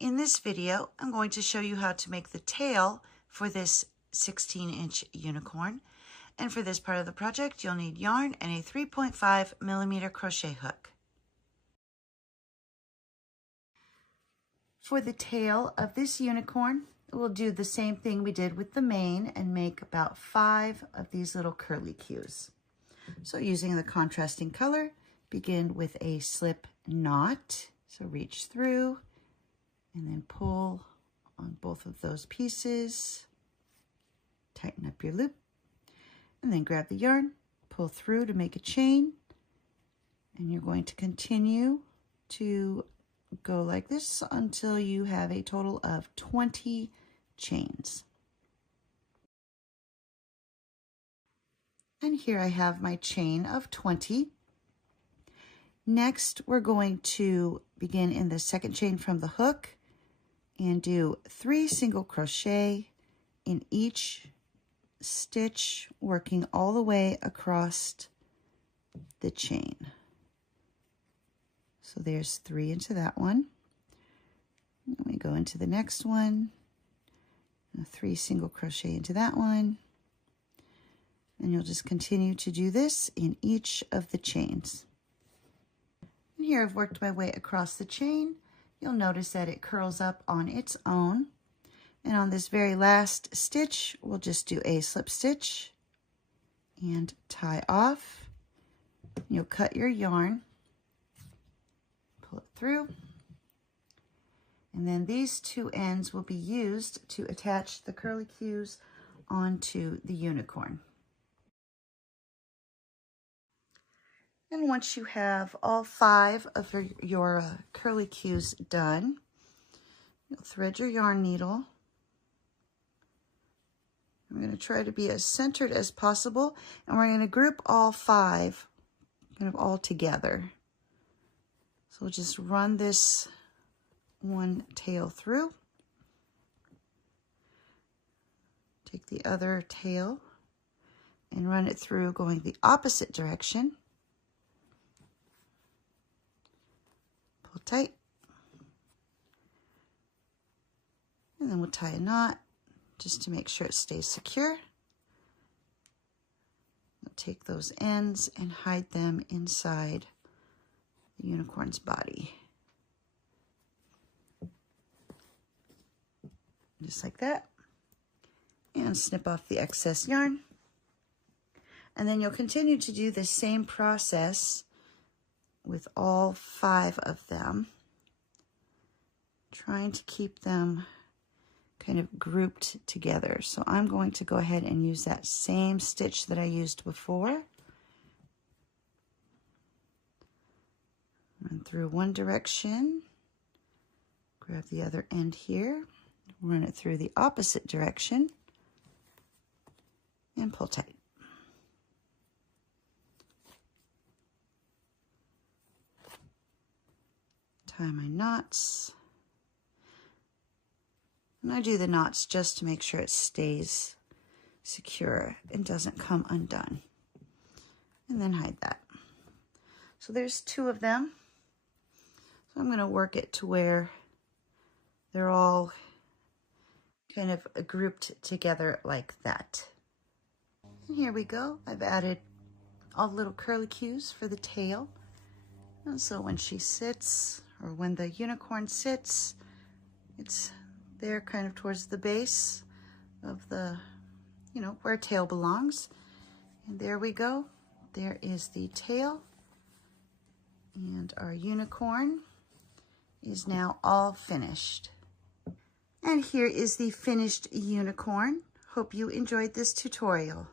In this video, I'm going to show you how to make the tail for this 16-inch unicorn. And for this part of the project, you'll need yarn and a 3.5mm crochet hook. For the tail of this unicorn, we'll do the same thing we did with the mane and make about 5 of these little curlicues. So using the contrasting color, begin with a slip knot. So reach through and then pull on both of those pieces. Tighten up your loop and then grab the yarn, pull through to make a chain. And you're going to continue to go like this until you have a total of 20 chains. And here I have my chain of 20. Next, we're going to begin in the second chain from the hook and do 3 single crochet in each stitch, working all the way across the chain. So there's 3 into that one. And we go into the next one, 3 single crochet into that one. And you'll just continue to do this in each of the chains. And here I've worked my way across the chain. You'll notice that it curls up on its own. And on this very last stitch, we'll just do a slip stitch and tie off. You'll cut your yarn, pull it through, and then these 2 ends will be used to attach the curlicues onto the unicorn. And once you have all 5 of your curlicues done, you'll thread your yarn needle. I'm going to try to be as centered as possible, and we're going to group all 5 kind of all together. So we'll just run this one tail through. Take the other tail and run it through going the opposite direction. Pull tight. And then we'll tie a knot just to make sure it stays secure. We'll take those ends and hide them inside the unicorn's body. Just like that. And snip off the excess yarn. And then you'll continue to do the same process with all 5 of them, trying to keep them kind of grouped together. So I'm going to go ahead and use that same stitch that I used before. Run through one direction, grab the other end here, run it through the opposite direction, and pull tight. Tie my knots. And I do the knots just to make sure it stays secure and doesn't come undone. And then hide that. So there's 2 of them. So I'm going to work it to where they're all kind of grouped together like that. And here we go. I've added all the little curlicues for the tail. And so when she sits, or when the unicorn sits, it's there kind of towards the base of the, where tail belongs. And there we go. There is the tail. And our unicorn is now all finished. And here is the finished unicorn. Hope you enjoyed this tutorial.